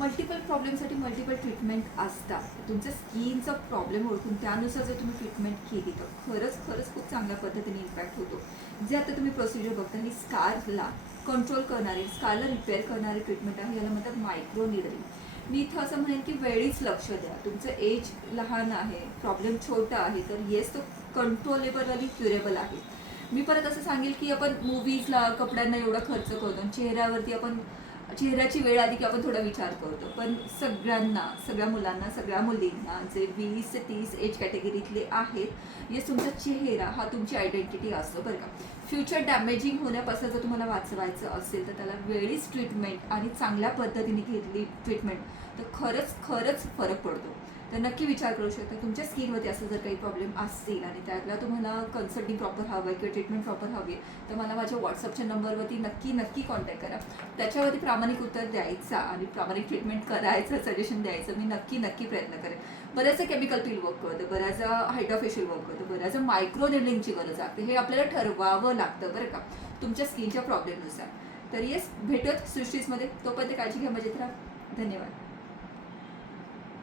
Multiple प्रॉब्लेमसाठी multiple treatment असतात. तुमच्या स्किनचा problem ओळखून त्यानुसार जर तुम्ही ट्रीटमेंट केली तर खरंच खूप चांगल्या पद्धतीने इम्पॅक्ट होतो. जे आता तुम्ही प्रोसिजर बघता ही स्कारला कंट्रोल करणारी, स्कारला रिपेअर करणारी ट्रीटमेंट आहे. याला म्हणतात मायक्रो निडलिंग. मी इथं असं म्हणेन की वेळीच लक्ष द्या. तुमचं एज लहान आहे, प्रॉब्लेम छोटा आहे, तर येस तो कंट्रोलेबल आणि क्युरेबल आहे. मी परत असं सांगेल की आपण मूवीजला, कपड्यांना एवढा खर्च करतो, चेहऱ्यावरती आपण चेहऱ्याची वेळ आली की आपण थोडा विचार करतो. पण सगळ्यांना, सगळ्या मुलांना, सगळ्या मुलींना जे 20 ते 30 एज कॅटेगरीतले आहेत, येस तुमचा चेहरा हा तुमची आयडेंटिटी असतो बरं का. फ्युचर डॅमेजिंग होण्यापासून जर तुम्हाला वाचवायचं असेल तर त्याला वेळीच ट्रीटमेंट आणि चांगल्या पद्धतीने घेतली ट्रीटमेंट तर खरंच फरक पडतो. तर नक्की विचार करू शकता. तुमच्या स्किनवरती असं जर काही प्रॉब्लेम असतील आणि त्यातला तुम्हाला कन्सल्टिंग प्रॉपर हवं आहे किंवा ट्रीटमेंट प्रॉपर हवी आहे तर मला माझ्या व्हॉट्सअपच्या नंबरवरती नक्की कॉन्टॅक्ट करा. त्याच्यावरती प्रामाणिक उत्तर द्यायचा आणि प्रामाणिक ट्रीटमेंट करायचं, सजेशन द्यायचं मी नक्की प्रयत्न करेन. बऱ्याचदा केमिकल पील वर्क करतं, बऱ्याचदा हायड्रा फेशियल वर्क करतं, बऱ्याचदा मायक्रो निडलिंगची गरज लागते. हे आपल्याला ठरवावं लागतं बरं का, तुमच्या स्किनच्या प्रॉब्लेमनुसार. तर येस, भेटत सृष्टीजमध्ये. तोपर्यंत काळजी घ्या, मजेत राहा. धन्यवाद.